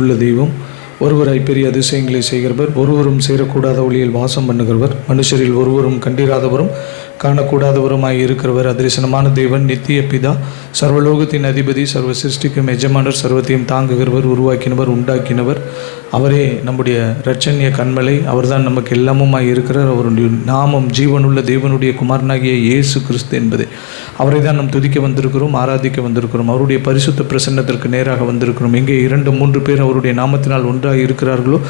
உள்ள தெய்வம். ஒருவராய் பெரிய அதிசயங்களை செய்கிறவர் ஒருவரும் சேரக்கூடாத ஒளியில் வாசம் பண்ணுகிறவர். மனுஷரில் ஒருவரும் கண்டிராதவரும் காணக்கூடாதவருமாய் இருக்கிறவர் அதிரசனமான தேவன் நித்திய பிதா சர்வலோகத்தின் அதிபதி சர்வ சிருஷ்டிக்கும் எஜமானர் சர்வத்தையும் தாங்குகிறவர் உருவாக்கினவர் உண்டாக்கினவர். அவரே நம்முடைய இரட்சண்ய கண்மலை அவர்தான் நமக்கு எல்லாமுமாய் இருக்கிறார். அவருடைய நாமம் ஜீவனுள்ள தேவனுடைய குமாரனாகிய இயேசு கிறிஸ்து என்பது. அவரை தான் நாம் துதிக்க வந்திருக்கிறோம் ஆராதிக்க வந்திருக்கிறோம். அவருடைய பரிசுத்த பிரசன்னத்திற்கு நேராக வந்திருக்கிறோம். எங்கே இரண்டு மூன்று பேர் அவருடைய நாமத்தினால் ஒன்றாக இருக்கிறார்களோ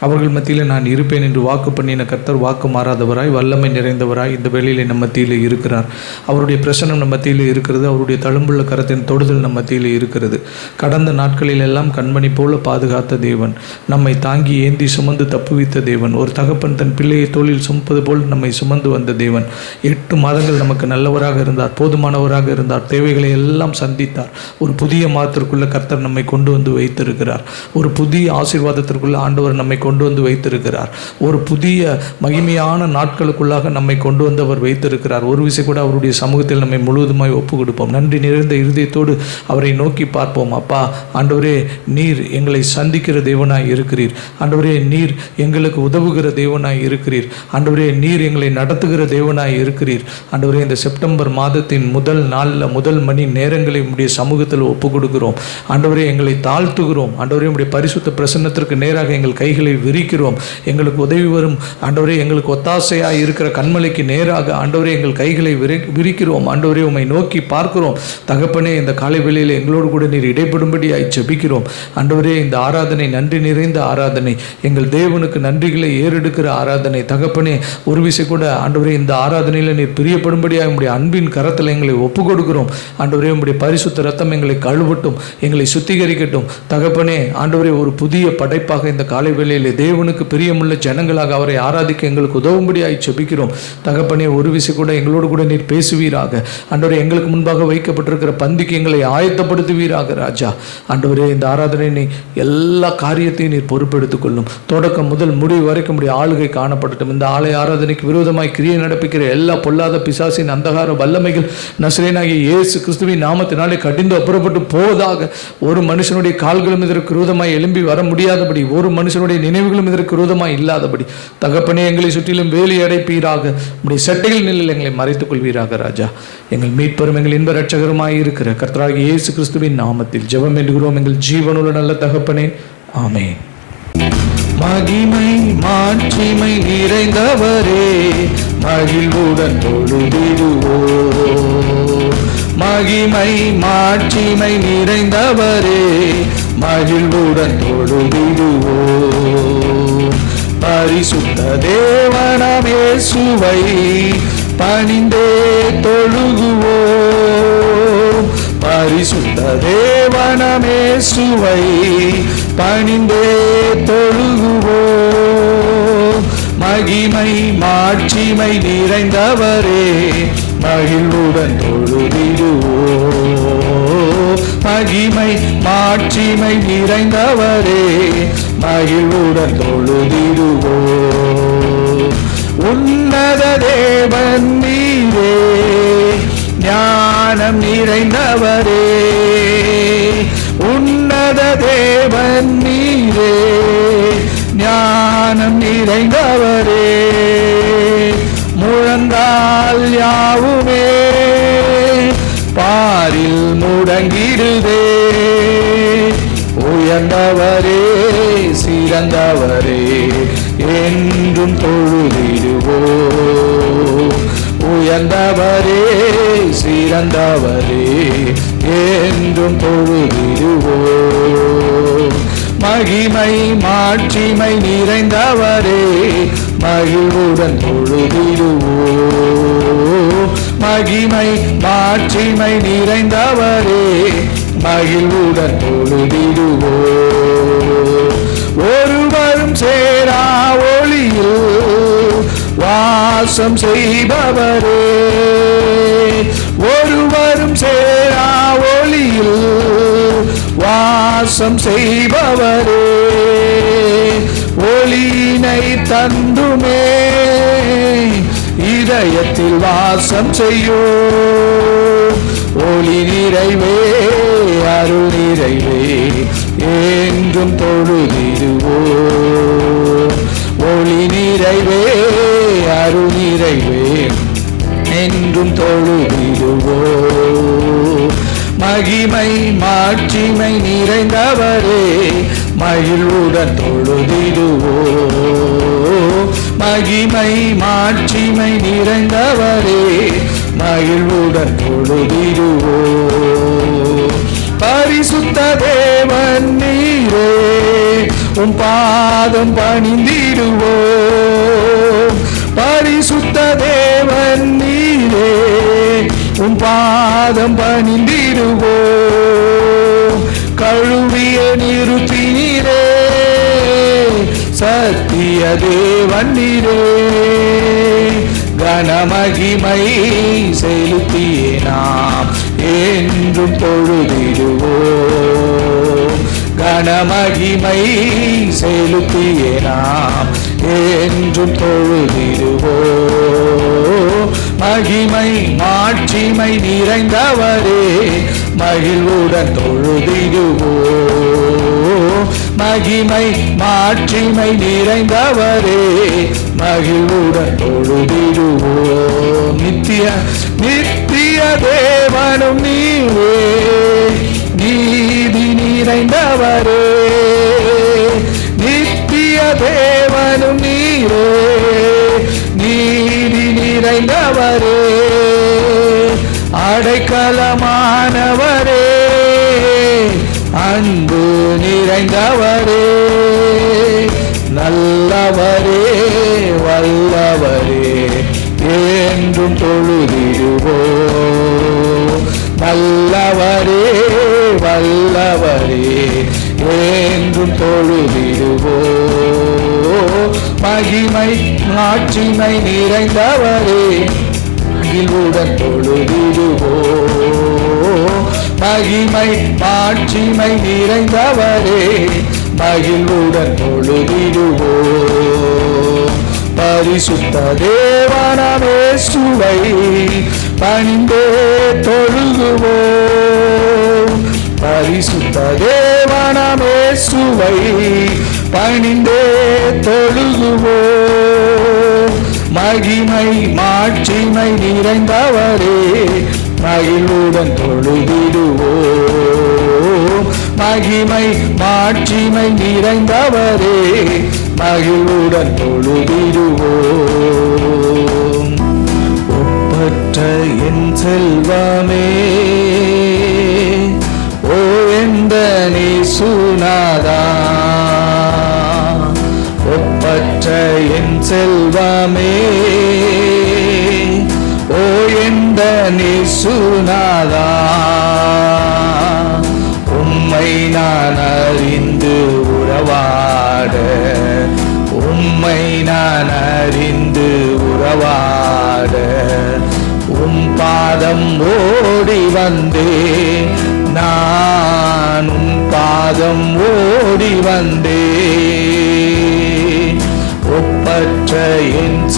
அவர்கள் மத்தியில் நான் இருப்பேன் என்று வாக்கு பண்ணின கர்த்தர் வாக்கு மாறாதவராய் வல்லமை நிறைந்தவராய் இந்த வேலையில் நம் மத்தியில் இருக்கிறார். அவருடைய பிரசனம் நம் மத்தியில் இருக்கிறது அவருடைய தழும்புள்ள கரத்தின் தொடுதல் நம் மத்தியில் இருக்கிறது. கடந்த நாட்களில் எல்லாம் கண்மணி போல பாதுகாத்த தேவன் நம்மை தாங்கி ஏந்தி சுமந்து தப்புவித்த தேவன் ஒரு தகப்பன் தன் பிள்ளையை தோளில் சுமப்பது போல் நம்மை சுமந்து வந்த தேவன். எட்டு மாதங்கள் நமக்கு நல்லவராக இருந்தார் போதுமானவராக இருந்தார் தேவைகளை எல்லாம் சந்தித்தார். ஒரு புதிய மாதத்திற்குள்ள கர்த்தர் நம்மை கொண்டு வந்து வைத்திருக்கிறார். ஒரு புதிய ஆசீர்வாதத்திற்குள்ள ஆண்டவர் நம்மை கொண்டு கொண்டு வந்து வைத்திருக்கிறார். ஒரு புதிய மகிமையான நாட்களுக்குள்ளாக நம்மை கொண்டு வந்து அவர் வைத்திருக்கிறார். ஒரு விசை கூட அவருடைய சமூகத்தில் நம்மை முழுவதுமாய் ஒப்பு கொடுப்போம் நன்றி நிறைந்த இருதயத்தோடு அவரை நோக்கி பார்ப்போம். அப்பா ஆண்டவரே நீர் எங்களை சந்திக்கிற தேவனாய் இருக்கிறீர். ஆண்டவரே நீர் எங்களுக்கு உதவுகிற தேவனாய் இருக்கிறீர். ஆண்டவரே நீர் எங்களை நடத்துகிற தேவனாய் இருக்கிறீர். ஆண்டவரே இந்த செப்டம்பர் மாதத்தின் முதல் நாளில் முதல் மணி நேரங்களை உடைய சமூகத்தில் ஒப்பு கொடுக்கிறோம் ஆண்டவரே எங்களை தாழ்த்துகிறோம். ஆண்டவரே உடைய பரிசுத்த பிரசன்னத்திற்கு நேராக எங்கள் கைகளை விரிக்கிறோம். எங்களுக்கு உதவி வரும். ஆண்டவரே எங்களுக்கு ஒத்தாசையாக இருக்கிற கண்மலைக்கு நேராக ஆண்டவரே எங்கள் கைகளை விரி விரிக்கிறோம். ஆண்டவரே உம்மை நோக்கி பார்க்கிறோம். தகப்பனே இந்த காலை வேளையில் எங்களோடு கூட நீர் இடைப்படும்படியாய் செபிக்கிறோம் ஆண்டவரே இந்த ஆராதனை நன்றி நிறைந்த ஆராதனை. எங்கள் தேவனுக்கு நன்றிகளை ஏறெடுக்கிற ஆராதனை. தகப்பனே ஒரு விசை கூட ஆண்டவரே இந்த ஆராதனையில் நீர் பிரியப்படும்படியாக உங்களுடைய அன்பின் கரத்தில் எங்களை ஒப்பு கொடுக்கிறோம் ஆண்டவரே உம்முடைய பரிசுத்த ரத்தம் எங்களை கழுவட்டும் எங்களை சுத்திகரிக்கட்டும். தகப்பனே ஆண்டவரே ஒரு புதிய படைப்பாக இந்த காலை வேளையில் தேவனுக்கு பிரியமுள்ள ஜனங்களாக அவரை ஆராதிக்க எங்களுக்கு உதவும்படியாய் செபிக்கிறோம் தகப்பனே ஒரு விசை கூட எங்களோடு கூட நீர் பேசுவீராக. அன்றவரை எங்களுக்கு முன்பாக வைக்கப்பட்டிருக்கிற பந்திக்கு எங்களை ஆயத்தப்படுத்துவீராக ராஜா. அன்றவரே இந்த ஆராதனை நீ எல்லா காரியத்தையும் நீர் பொறுப்பெடுத்துக் கொள்ளும். தொடக்கம் முதல் முடிவு வரைக்கும் உடைய ஆளுகை காணப்படட்டும். இந்த ஆலய ஆராதனைக்கு விரோதமாய் கிரியை நடப்பிக்கிற எல்லா பொல்லாத பிசாசின் அந்தகார வல்லமைகள் நசரேனாகிய இயேசு கிறிஸ்துவின் நாமத்தினாலே கடிந்து அப்புறப்பட்டு போவதாக ஒரு மனுஷனுடைய கால்களும் இதற்கு விரோதமாய் எழும்பி வர முடியாதபடி ஒரு மனுஷனுடைய நினைவு நினைவுகளும் இதற்கு விரோதமாக இல்லாதபடி தகப்பனே எங்களை சுற்றிலும் வேலி அடைப்பீராக. உடைய செட்டைகள் நிலையில் எங்களை மறைத்துக் கொள்வீராக ராஜா. எங்கள் மீட்பரும் எங்கள் இன்ப ரட்சகருமாய் இருக்கிற கர்த்தராக இயேசு கிறிஸ்துவின் நாமத்தில் ஜெபம் என்கிறோம் எங்கள் ஜீவனுள்ள நல்ல தகப்பனே. ஆமே மகிமை மாட்சிமை நிறைந்தவரே. மகிழ்வுடன் தொழுதிடுவோ மகிமை மாட்சிமை நிறைந்தவரே. மகிழ்வுடன் தொழுதிடுவோ பரிசுத்த தேவனமே சுவை பணிந்தே தொழுகுவோம். பரிசுத்த தேவனமே சுவை பணிந்தே தொழுகுவோம். மகிமை மாட்சிமை நிறைந்தவரே மகிழ்வுடன் தொழுதிடுவோம். மகிமை மாட்சிமை நிறைந்தவரே மகிழ்வுடன் தொழுதிடுவோம் உன்னத தேவன் நீரே ஞானம் நிறைந்தவரே. உன்னத தேவன் நீரே ஞானம் நிறைந்தவரே. சிறந்தவரே என்றும் தொழுதிடுவோ. உயர்ந்தவரே சிறந்தவரே என்றும் தொழுதிடுவோ. மகிமை மாட்சிமை நிறைந்தவரே மகிழ்வுடன் தொழுதிடுவோ. மகிமை மாட்சிமை நிறைந்தவரே மகிழ்வுடன் தொழுதிடுவோ. வாசம் செய்பவரே. ஒருவரும் சேரா ஒளியில் வாசம் செய்பவரே. ஒளியினை தந்துமே இதயத்தில் வாசம் செய்யோ. ஒளி நிறைவே அருள் நிறைவே என்றும் தொழுதிருவோ ஒளி நிறைவே என்றும் தொழுதிடுவோம் மகிமை மாட்சிமை நிறைந்தவரே மகிழ்வுடன் தொழுதிடுவோ. மகிமை மாட்சிமை நிறைந்தவரே மகிழ்வுடன் தொழுதிடுவோ. பரிசுத்த தேவன் நீரே உன் பாதம் பணிந்தி பாதம் பணிந்திடுவோம். கழுவிய நிறுத்தினீரே சத்திய தேவன் நீரே கனமகிமை செலுத்தியே நாம் என்றும் தொழுதிடுவோம் கனமகிமை செலுத்தியே நாம் என்றும் தொழுதிடுவோம் மகிமை மாட்சிமை நிறைந்தவரே மகிழ்வுடன் தொழுதிடுவோ. மகிமை மாட்சிமை நிறைந்தவரே மகிழ்வுடன் தொழுதிடுவோ. நித்திய நித்திய தேவனும் நீவே நீதி நிறைந்தவரே நித்திய தேவனும் நீரே. நிறைந்தவரே அடைக்கலமானவரே அன்பு நிறைந்தவரே நல்லவரே வல்லவரே என்றும் தொழுதிடுவோ. நல்லவரே வல்லவரே என்றும் தொழுதிடுவோ. மகிமை மாட்சிமை நிறைந்தவரே மகிழ்வுடன் பொழுதிடுவோ மகிமை மாட்சிமை நிறைந்தவரே மகிழ்வுடன் பொழுதிடுவோ பரிசுத்த தேவனமே சுவை பணிந்தே தொழுகுவோ பரிசுத்த தேவனமே சுவை பணிந்தே தொழுகுவோ மகிமை மாட்சிமை நிறைந்தவரே. மகிழ்வுடன் தொழுதிடுவோம். மகிமை மாட்சிமை நிறைந்தவரே. மகிழ்வுடன் தொழுதிடுவோம். ஒப்பற்ற என் செல்வமே. செல்வமே. ஓ எந்த நீ சுனாதா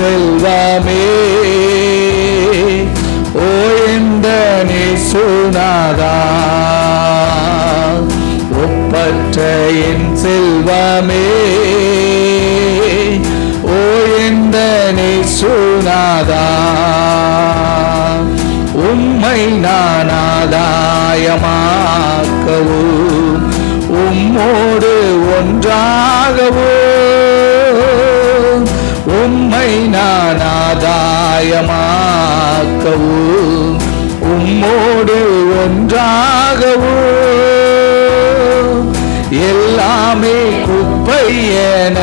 செல்வமே. ஓ எந்த சுனாதா ஒப்பற்ற என் செல்வமே. ஓ எந்த சுனாதா உம்மை நான் ஆதாயமாக்கவும் உம்மோடு ஒன்றாகவும் ஆதாயமாக்கவும் உம்மோடு ஒன்றாகவும் எல்லாமே குப்பை என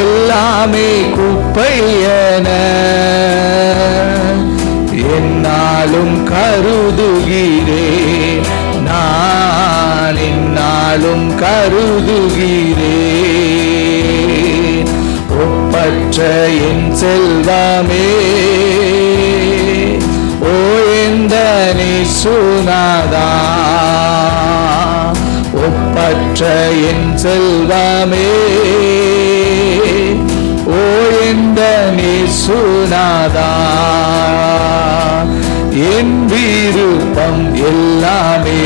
எல்லாமே குப்பை என. என்னாலும் கருதுகிறேன் நான் என்னாலும் கருதுகிறேன் ஒப்பற்ற என் செல்வமே சுனாதா ஒப்பற்ற என் செல்வமே. ஓ எந்த சுனாதா என் விருப்பம் எல்லாமே.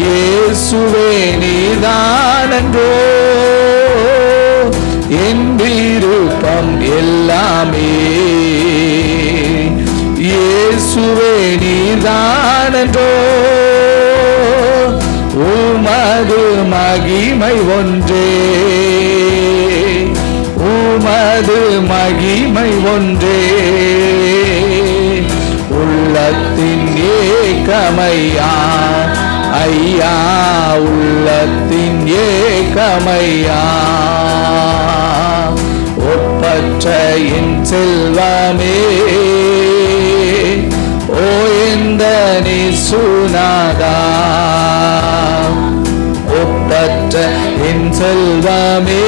இயேசுவே நீதானன்றோ. மகிமை ஒன்றே உமது மகிமை ஒன்றே உள்ளத்தின் ஏக்கமையா? ஐயா உள்ளத்தின் ஏக்கமையா? ஒப்பற்ற என் செல்வமே. ஓ எந்த சுனாதா ஒப்பற்ற என் செல்வமே.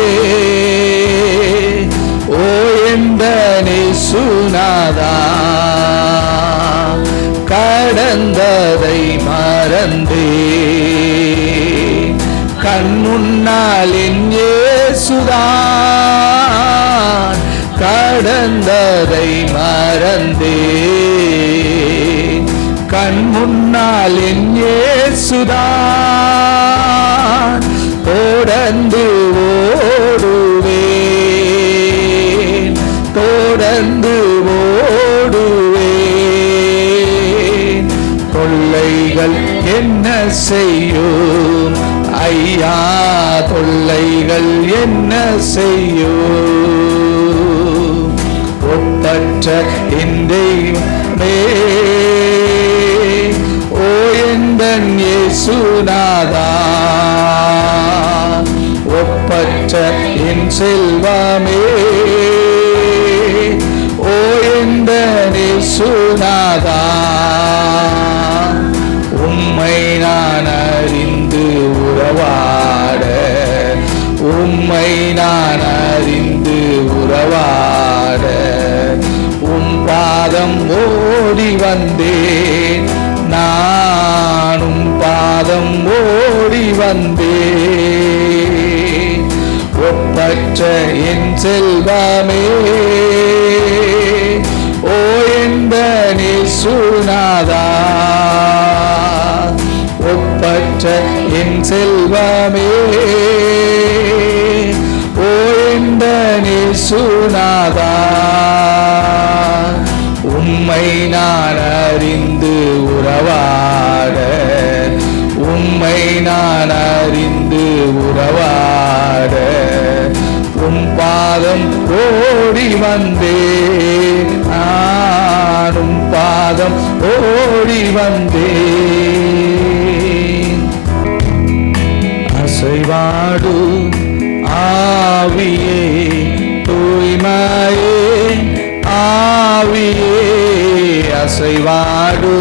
செய்யும்? ஐயா தொல்லைகள் என்ன செய்யும்? ஒப்பற்ற என் தெய்வமே ஓ எந்தன் இயேசுநாதா. ஒப்பற்ற என் செல்வமே. ஒப்பற்ற என் செல்வமே. ஓ எந்த சுனாதா ஒப்பற்ற என் செல்வமே. ஓ எந்த சுனாதா வந்தே நானும் பாதம் ஓடி வந்தே. அசைவாடு ஆவியே தூய்மையே ஆவியே. அசைவாடு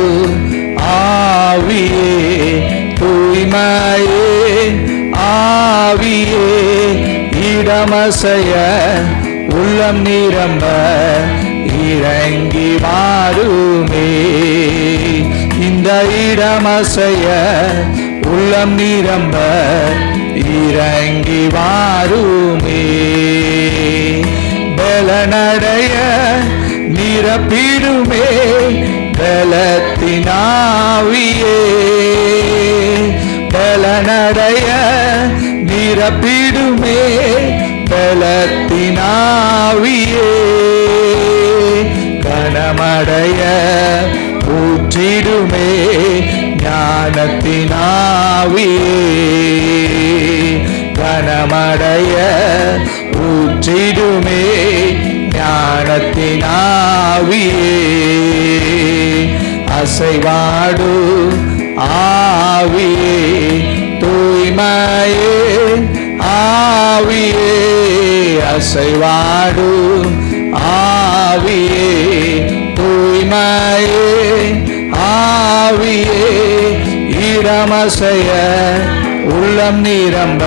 ஆவியே தூய்மையே ஆவியே. இடமசைய உள்ளம் நிரம்ப இறங்கி வாருமே இந்த இடமசைய உள்ளம் நிரம்ப இறங்கி வாருமே பலனடைய நிரப்பிடுமே பலத்தினாவியே. பலனடைய நிரப்பிடுமே ஆவியே கனமடைய ஊற்றிடுமே ஞானத்தினாவியே கனமடைய ஊற்றிடுமே ஞானத்தினாவியே அசைவாடு ஆவியே தூய்மையே. அசைவாடு ஆவியே தூய்மையே ஆவியே ஈரமசைய உள்ளம் நிரம்ப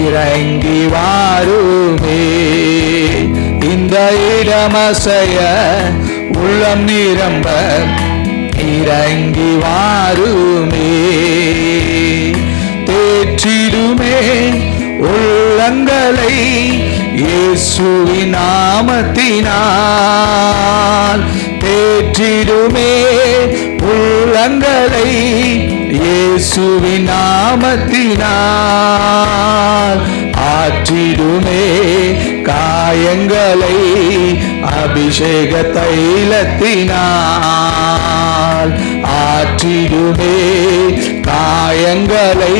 இறங்கி வாருமே இந்த இடமசைய உள்ளம் நிரம்ப இறங்கி வாருமே தேற்றிடுமே உள்ள கரங்களை இயேசுவின் நாமத்தினால் தேற்றிடுமே. உள்ளங்களை இயேசுவின் நாமத்தினால் ஆற்றிடுமே. காயங்களை அபிஷேக தைலத்தினால் ஆற்றிடுமே. காயங்களை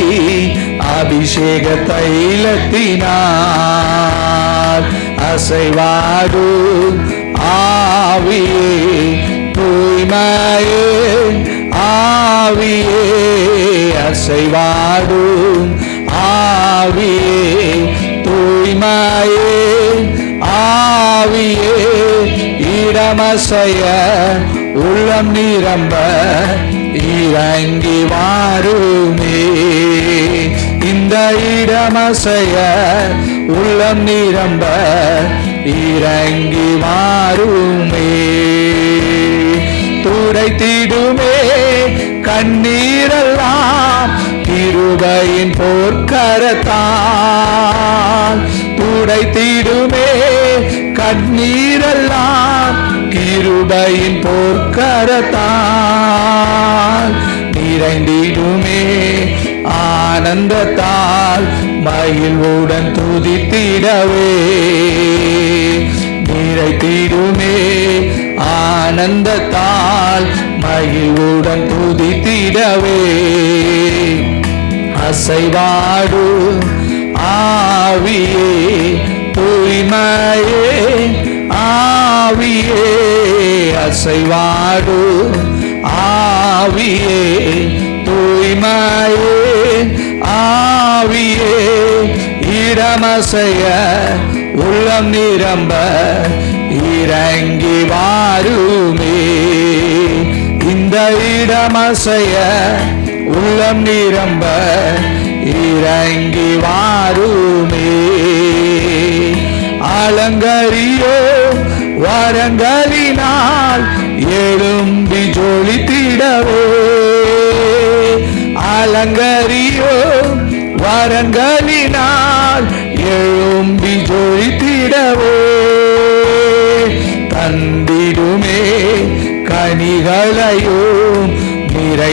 அபிஷேக தைலத்தினார் அசைவாடு ஆவியே தூய்மையே ஆவியே அசைவாடு ஆவியே தூய்மையே ஆவியே இடமசைய உள்ளம் நிரம்ப இறங்கி வாருமே. இந்த இடமசைய உள்ளம் நிரம்ப இறங்கி மாறுமே. துடைத்திடுமே கண்ணீரெல்லாம் திருபையின் போர்க்கரத்தான் துடைத்திடுமே கண்ணீரெல்லாம் கிருபையின் போர்க்கரத்தான் நிறைந்திடுமே ஆனந்தத்தால் மகிழ்வுடன் துதித்திடவே. நீரை தீடுமே ஆனந்தத்தால் மகிழ்வுடன் துதித்திடவே. அசைவாடு ஆவியே தூய்மையே ஆவியே. அசைவாடு ஆவியே இடமசைய உள்ளம் நிரம்ப இறங்கி வாருமே. இந்த இடமசைய உள்ளம் நிரம்ப இறங்கி வாருமே. அலங்கரியோ வரங்களினால் எழும்பி ஜொலித்திடவோ. அலங்கரியோ வரங்கள்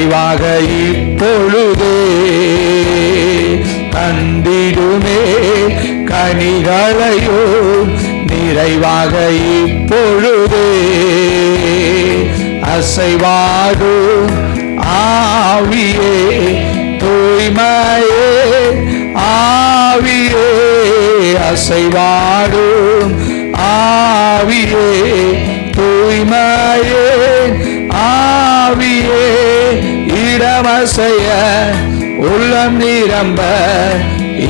நிறைவாக இப்பொழுதே தந்திடுமே கனிகளையோ நிறைவாக இப்பொழுதே அசைவாடு ஆவியே. உள்ளம் நிரம்ப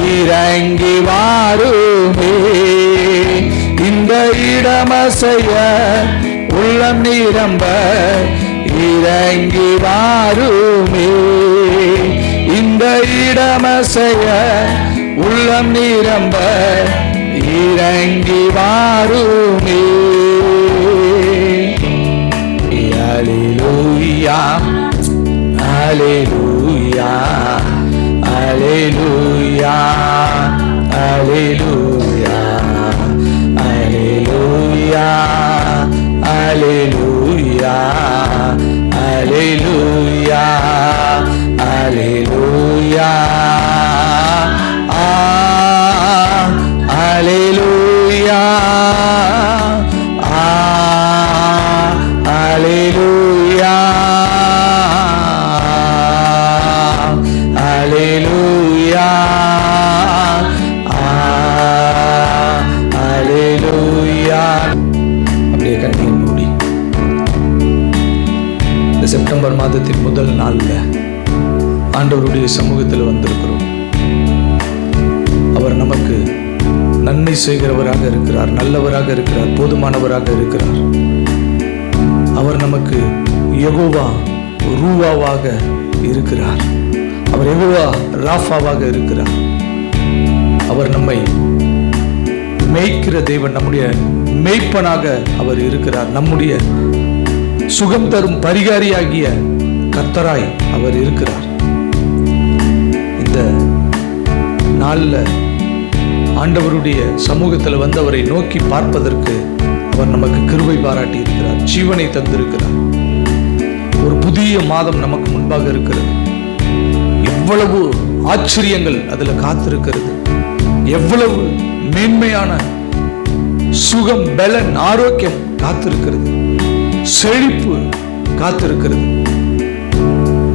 இறங்கி வாருமே இந்த இடமசைய உள்ளம் நிரம்ப இறங்கி வாருமே இந்த இடமசைய உள்ளம் நிரம்ப இறங்கி வாருமே அலிலூயா அலிலூயா Hallelujah. செப்டம்பர் மாதத்தின் முதல் நாளில் ஆண்டவருடைய சமூகத்தில் வந்திருக்கிறோம். அவர் நமக்கு நன்மை செய்கிறவராக இருக்கிறார் நல்லவராக இருக்கிறார் போதுமானவராக இருக்கிறார். அவர் நமக்கு எகோவா ரூவாவாக இருக்கிறார். அவர் எகோவா ராஃபாவாக இருக்கிறார். அவர் நம்மை மேய்க்கிற தெய்வன் நம்முடைய மேய்ப்பனாக அவர் இருக்கிறார். நம்முடைய சுகம் தரும் பரிகாரியாகிய கத்தராய் அவர் இருக்கிறார். இந்த நாளில் ஆண்டவருடைய சமூகத்தில் வந்து அவரை நோக்கி பார்ப்பதற்கு அவர் நமக்கு கிருவை பாராட்டி இருக்கிறார் ஜீவனை தந்திருக்கிறார். ஒரு புதிய மாதம் நமக்கு முன்பாக இருக்கிறது. எவ்வளவு ஆச்சரியங்கள் அதுல காத்திருக்கிறது. எவ்வளவு மேன்மையான சுகம் பலன் ஆரோக்கியம் காத்திருக்கிறது. செழிப்பு காத்திருக்கிறது.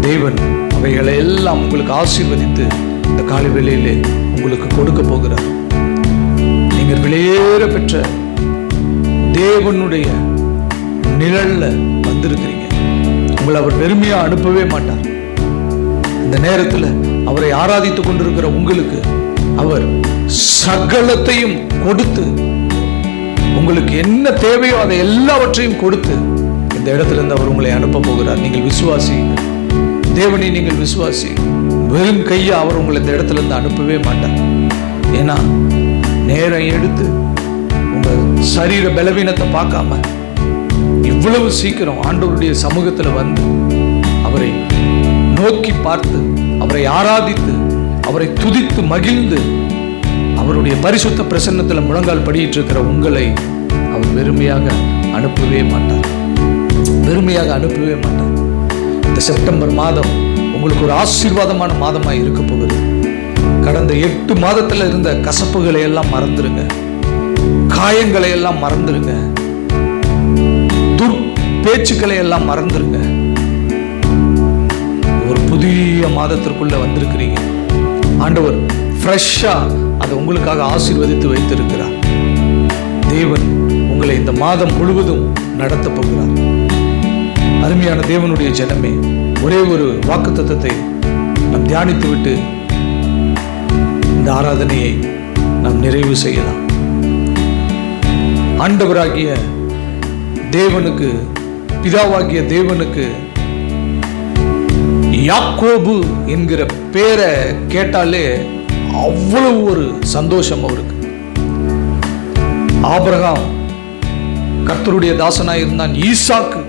தேவன் அவைகளை எல்லாம் உங்களுக்கு ஆசீர்வதித்து இந்த காலை வேளையிலே உங்களுக்கு கொடுக்க போகிறார். நீங்கள் வெளியேற பெற்ற தேவனுடைய நிழல்ல வந்திருக்கிறீங்க. உங்களை அவர் பெருமையா அனுப்பவே மாட்டார். இந்த நேரத்தில் அவரை ஆராதித்துக் கொண்டிருக்கிற உங்களுக்கு அவர் சகலத்தையும் கொடுத்து உங்களுக்கு என்ன தேவையோ அதை எல்லாவற்றையும் கொடுத்து இந்த இடத்துல இருந்து அவர் உங்களை அனுப்ப போகிறார். நீங்கள் விசுவாசி. தேவனை நீங்கள் விசுவாசி. வெறும் கையை அவர் உங்களை இந்த இடத்துல இருந்து அனுப்பவே மாட்டார். ஏன்னா நேரம் எடுத்து உங்கள் சரீர பலவீனத்தை பார்க்காம இவ்வளவு சீக்கிரம் ஆண்டவருடைய சமூகத்தில் வந்து அவரை நோக்கி பார்த்து அவரை ஆராதித்து அவரை துதித்து மகிழ்ந்து அவருடைய பரிசுத்த பிரசன்னத்தில் முழங்கால் படியிட்டு இருக்கிற உங்களை அவர் வெறுமையாக அனுப்பவே மாட்டார். வெறுமையாக அனுப்பவே மாட்டேன். இந்த செப்டம்பர் மாதம் உங்களுக்கு ஒரு ஆசீர்வாதமான மாதமாக இருக்க போகுது. கடந்த எட்டு மாதத்துல இருந்த கசப்புகளை எல்லாம் மறந்துருங்க. காயங்களை எல்லாம் மறந்துருங்க. துர் பேச்சுக்களை எல்லாம் மறந்துருங்க. ஒரு புதிய மாதத்திற்குள்ள வந்திருக்கிறீங்க. ஆண்டவர் ஃப்ரெஷ்ஷாக அதை உங்களுக்காக ஆசீர்வதித்து வைத்திருக்கிறார். தேவன் உங்களை இந்த மாதம் முழுவதும் நடத்த போகிறார். அருமையான தேவனுடைய ஜனமே ஒரே ஒரு வாக்குத்தத்தத்தை நாம் தியானித்து விட்டு இந்த ஆராதனையை நாம் நிறைவு செய்யலாம். ஆண்டவராகிய தேவனுக்கு பிதாவாகிய தேவனுக்கு யாக்கோபு என்கிற பேரை கேட்டாலே அவ்வளவு ஒரு சந்தோஷம் அவருக்கு. ஆபரகாம் கர்த்தருடைய தாசனாக இருந்தான் ஈசாக்கு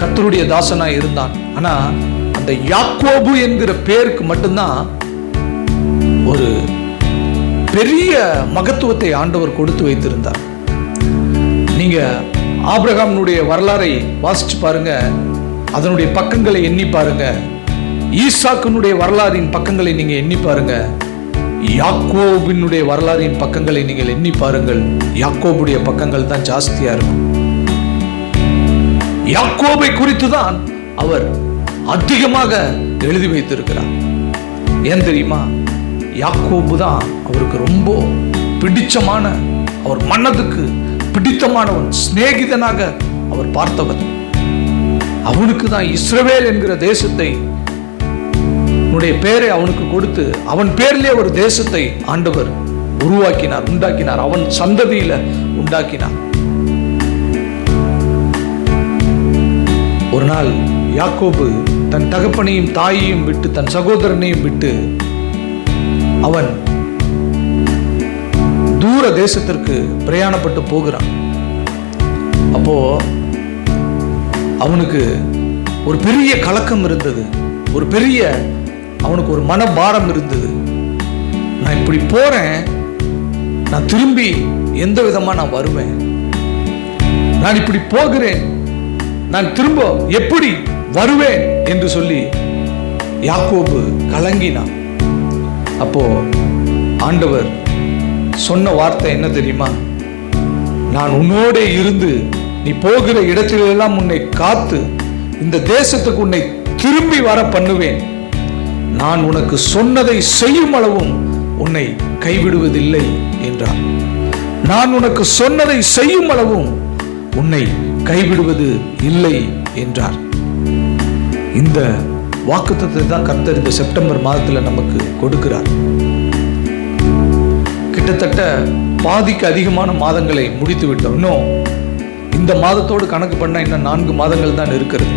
கத்தருடைய தாசனா இருந்தான். ஆனா அந்த யாக்கோபு என்கிற பேருக்கு மட்டும்தான் ஒரு பெரிய மகத்துவத்தை ஆண்டவர் கொடுத்து வைத்திருந்தார். நீங்க ஆபிரகாமினுடைய வரலாறை வாசிச்சு பாருங்க. அதனுடைய பக்கங்களை எண்ணி பாருங்க. ஈசாக்கினுடைய வரலாறின் பக்கங்களை நீங்க எண்ணி பாருங்க. யாக்கோபினுடைய வரலாறின் பக்கங்களை நீங்கள் எண்ணி பாருங்கள். யாக்கோபுடைய பக்கங்கள் தான் ஜாஸ்தியா இருக்கும். யாக்கோபை குறித்து தான் அவர் அதிகமாக எழுதி வைத்திருக்கிறார். ஏன் தெரியுமா? யாக்கோபு தான் அவருக்கு ரொம்ப பிடிச்சமான அவர் மனதுக்கு பிடித்தமானவன் சிநேகிதனாக அவர் பார்த்தவர். அவனுக்கு தான் இஸ்ரவேல் என்கிற தேசத்தை உன்னுடைய பேரை அவனுக்கு கொடுத்து அவன் பேர்லயே ஒரு தேசத்தை ஆண்டவர் உருவாக்கினார் உண்டாக்கினார் அவன் சந்ததியில உண்டாக்கினார். ஒரு நாள் யாக்கோபு தன் தகப்பனையும் தாயையும் விட்டு தன் சகோதரனையும் விட்டு அவன் தூர தேசத்திற்கு பிரயாணப்பட்டு போகிறான். அப்போ அவனுக்கு ஒரு பெரிய கலக்கம் இருந்தது. ஒரு பெரிய அவனுக்கு ஒரு மனபாரம் இருந்தது. நான் இப்படி போறேன் நான் திரும்பி எந்த விதமா நான் வருவேன்? நான் இப்படி போகிறேன் நான் திரும்ப எப்படி வருவேன் என்று சொல்லி யாக்கோபு கலங்கினான். அப்போ ஆண்டவர் சொன்ன வார்த்தை என்ன தெரியுமா? நான் உன்னோடே இருந்து நீ போகிற இடத்திலெல்லாம் உன்னை காத்து இந்த தேசத்துக்கு உன்னை திரும்பி வர பண்ணுவேன். நான் உனக்கு சொன்னதை செய்யும் அளவும் உன்னை கைவிடுவதில்லை என்றார். நான் உனக்கு சொன்னதை செய்யும் அளவும் உன்னை கைவிடுவது இல்லை என்றார். இந்த வாக்குத்தத்தை தான் கர்த்தர் இந்த செப்டம்பர் மாதத்தில் நமக்கு கொடுக்கிறார். கிட்டத்தட்ட பாதிக்கு அதிகமான மாதங்களை முடித்து விட்டோம். இன்னும் இந்த மாதத்தோடு கணக்கு பண்ணால் இன்னும் நான்கு மாதங்கள் தான் இருக்கிறது.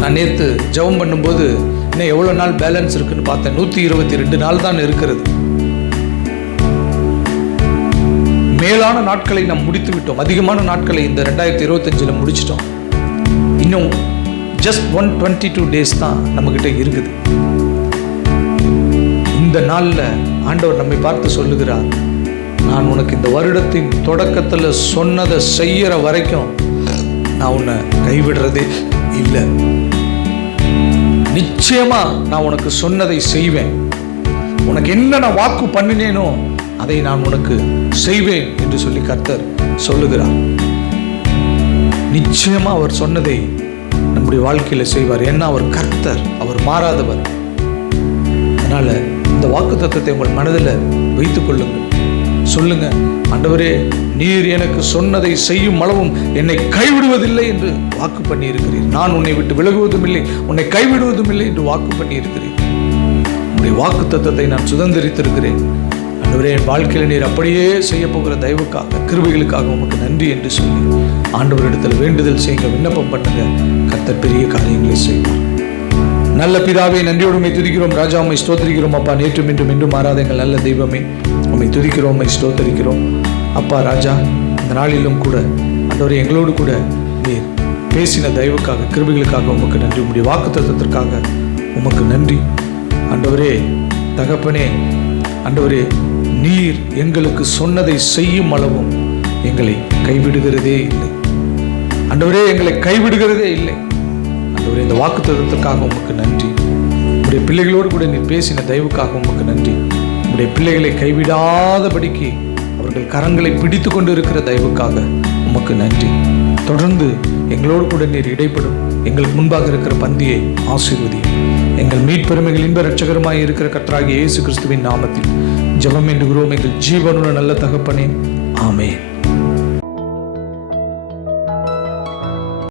நான் நேற்று ஜெபம் பண்ணும்போது இன்னும் எவ்வளோ நாள் பேலன்ஸ் இருக்குன்னு பார்த்தேன். நூற்றி இருபத்தி ரெண்டு நாள் தான் இருக்கிறது. மேலான நாட்களை நாம் முடித்து விட்டோம். அதிகமான நாட்களை இந்த ரெண்டாயிரத்தி இருபத்தஞ்சில் முடிச்சிட்டோம். இன்னும் just one twenty two days தான் நம்மக்கிட்ட இருக்குது. இந்த நாளில் ஆண்டவர் நம்மை பார்த்து சொல்லுகிறார் நான் உனக்கு இந்த வருடத்தின் தொடக்கத்தில் சொன்னதை செய்யற வரைக்கும் நான் உன்னை கைவிடுறதே இல்லை. நிச்சயமா நான் உனக்கு சொன்னதை செய்வேன். உனக்கு என்ன நான் வாக்கு பண்ணினேனோ அதை நான் உனக்கு செய்வேன் என்று சொல்லி கர்த்தர் சொல்லுகிறார். நிச்சயமா அவர் சொன்னதை நம்முடைய வாழ்க்கையில செய்வார். ஏன்னா அவர் கர்த்தர் அவர் மாறாதவர். அதனால இந்த வாக்கு தத்துவத்தை உங்கள் மனதில் வைத்துக் கொள்ளுங்கள். சொல்லுங்க ஆண்டவரே நீர் எனக்கு சொன்னதை செய்யும் அளவும் என்னை கைவிடுவதில்லை என்று வாக்கு பண்ணி இருக்கிறீர் நான் உன்னை விட்டு விலகுவதும் இல்லை உன்னை கைவிடுவதும் இல்லை என்று வாக்கு பண்ணி இருக்கிறீர் உங்களுடைய வாக்கு தத்துவத்தை நான் சுதந்திரித்திருக்கிறேன். ஆண்டவரே என் வாழ்க்கையில் நீர் அப்படியே செய்ய போகிற தயவுக்காக கிருபைகளுக்காக உமக்கு நன்றி என்று சொல்லி ஆண்டவரிடத்தில் வேண்டுதல் செய்யுங்க விண்ணப்பம் பண்ணுங்க. கத்த பெரிய காரியங்களை செய்வார். நல்ல பிதாவே நன்றியோடுமை துதிக்கிறோம். ராஜா உமை ஸ்தோத்திரிக்கிறோம். அப்பா நேற்றும் இன்றும் இன்றும் மாறாத எங்கள் நல்ல தெய்வமே. உம்மை துதிக்கிறோம் உம்மை ஸ்தோத்தரிக்கிறோம். அப்பா ராஜா இந்த நாளிலும் கூட ஆண்டவரே எங்களோடு கூட நீர் பேசின தயவுக்காக கிருபிகளுக்காக உமக்கு நன்றி. உம்முடைய வாக்கு தத்துவத்திற்காக உமக்கு நன்றி. ஆண்டவரே தகப்பனே ஆண்டவரே நீர் எங்களுக்கு சொன்னதை செய்யும் அளவும் எங்களை கைவிடுகிறதே இல்லை. அண்டவரே எங்களை கைவிடுகிறதே இல்லை. ஆண்டவரே இந்த வாக்கு தத்துவத்துக்காக உமக்கு நன்றி. உடைய பிள்ளைகளோடு கூட நீ பேசின தயவுக்காக உமக்கு நன்றி. உடைய பிள்ளைகளை கைவிடாதபடிக்கு அவர்கள் கரங்களை பிடித்து கொண்டு இருக்கிற தயவுக்காக உமக்கு நன்றி. தொடர்ந்து எங்களோடு கூட நீர் இடைப்படும் எங்களுக்கு முன்பாக இருக்கிற பந்தியை ஆசீர்வதி எங்கள் மீட்பெருமைகள் இன்ப ரட்சகரமாய் இருக்கிற கர்த்தராகிய இயேசு கிறிஸ்துவின் நாமத்தில் ஜெபம் என்று கூறுவோம் எங்கள் ஜீவனுள்ள நல்ல தகப்பனே. ஆமென்.